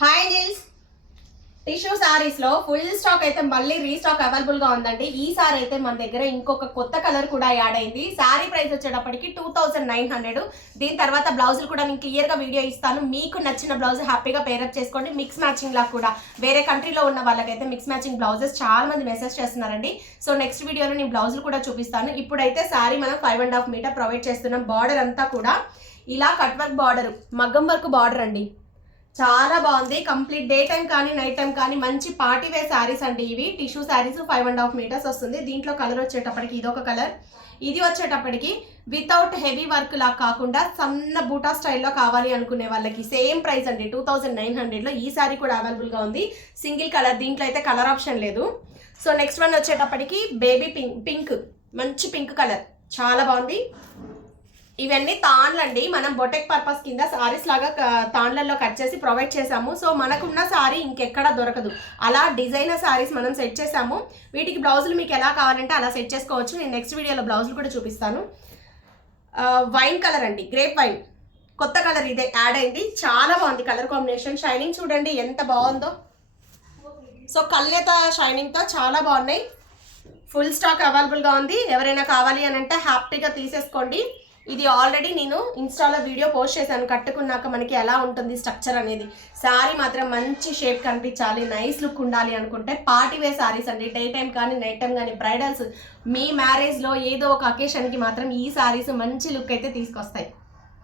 Hi Niels tissue saris లో full stock అయితే మళ్ళీ రీస్టాక్ అవైలబుల్ గా ఉందండి. ఈ సారీ అయితే మన దగ్గర ఇంకొక కొత్త కలర్ కూడా యాడ్ అయింది. సారీ ప్రైస్ వచ్చేటప్పటికి 2900. దీని తర్వాత బ్లౌజులు కూడా నేను క్లియర్ గా వీడియో ఇస్తాను. మీకు నచ్చిన బ్లౌజ్ హ్యాపీగా పేరప్ చేసుకోండి. మిక్స్ మ్యాచింగ్ లా కూడా వేరే కంట్రీలో ఉన్న వాళ్ళకైతే మిక్స్ మ్యాచింగ్ బ్లౌజెస్ చాలా మంది మెసేజ్ చేస్తున్నారండి. సో నెక్స్ట్ వీడియోలో నేను బ్లౌజులు కూడా చూపిస్తాను. ఇప్పుడైతే సారీ మనం 5.5 మీటర్ ప్రొవైడ్ చేస్తున్నాం. బార్డర్ అంతా కూడా ఇలా కట్ వర్క్ బార్డర్, మగ్గం వర్క్ బార్డర్ అండి. చాలా బాగుంది. కంప్లీట్ డే టైం కానీ నైట్ టైం కానీ మంచి పార్టీ వేర్ శారీస్ అండి. ఇవి టిష్యూ శారీస్ 5.5 మీటర్స్ వస్తుంది. దీంట్లో కలర్ వచ్చేటప్పటికి ఇదొక కలర్, ఇది వచ్చేటప్పటికి వితౌట్ హెవీ వర్క్ లా కాకుండా సన్న బూటా స్టైల్లో కావాలి అనుకునే వాళ్ళకి సేమ్ ప్రైస్ అండి. 2900లో ఈ శారీ కూడా అవైలబుల్ గా ఉంది. సింగిల్ కలర్, దీంట్లో అయితే కలర్ ఆప్షన్ లేదు. సో నెక్స్ట్ వన్ వచ్చేటప్పటికి బేబీ పింక్, మంచి పింక్ కలర్, చాలా బాగుంది. ఇవన్నీ తాన్లు అండి. మనం బొటెక్ పర్పస్ కింద సారీస్ లాగా తాన్లలో కట్ చేసి ప్రొవైడ్ చేసాము. సో మనకున్న సారీ ఇంకెక్కడా దొరకదు. అలా డిజైనర్ సారీస్ మనం సెట్ చేసాము. వీటికి బ్లౌజులు మీకు ఎలా కావాలంటే అలా సెట్ చేసుకోవచ్చు. నేను నెక్స్ట్ వీడియోలో బ్లౌజులు కూడా చూపిస్తాను. వైన్ కలర్ అండి, గ్రేప్ వైన్, కొత్త కలర్ ఇదే యాడ్ అయింది. చాలా బాగుంది కలర్ కాంబినేషన్. షైనింగ్ చూడండి ఎంత బాగుందో. సో కల్నేత షైనింగ్తో చాలా బాగున్నాయి. ఫుల్ స్టాక్ అవైలబుల్గా ఉంది. ఎవరైనా కావాలి అని అంటే హ్యాపీగా తీసేసుకోండి. ఇది ఆల్రెడీ నేను ఇన్స్టాలో వీడియో పోస్ట్ చేశాను. కట్టుకున్నాక మనకి ఎలా ఉంటుంది స్ట్రక్చర్ అనేది. శారీ మాత్రం మంచి షేప్ కనిపించాలి, నైస్ లుక్ ఉండాలి అనుకుంటే పార్టీ వేర్ శారీస్ అండి. డే టైం కానీ నైట్ టైం కానీ బ్రైడల్స్ మీ మ్యారేజ్లో ఏదో ఒక అకేషన్కి మాత్రం ఈ శారీస్ మంచి లుక్ అయితే తీసుకొస్తాయి.